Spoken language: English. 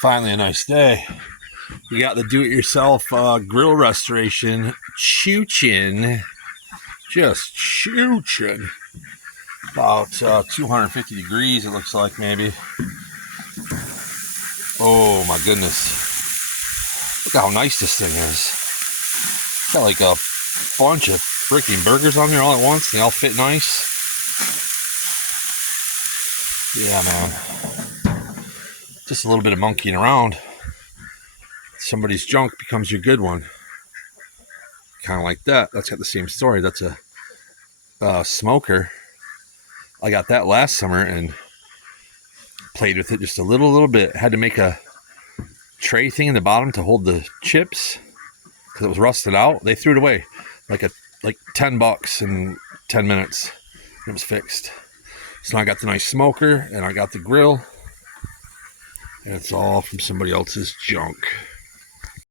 Finally, a nice day. We got the do-it-yourself grill restoration chooching. Just chooching. About 250 degrees, it looks like, maybe. Oh my goodness. Look how nice this thing is. Got like a bunch of freaking burgers on there all at once. They all fit nice. Yeah, man. Just a little bit of monkeying around. Somebody's junk becomes your good one. Kind of like that. That's got the same story. That's a smoker. I got that last summer and played with it just a little bit. Had to make a tray thing in the bottom to hold the chips because it was rusted out. They threw it away like $10 in 10 minutes. It was fixed. So now I got the nice smoker and I got the grill, and it's all from somebody else's junk.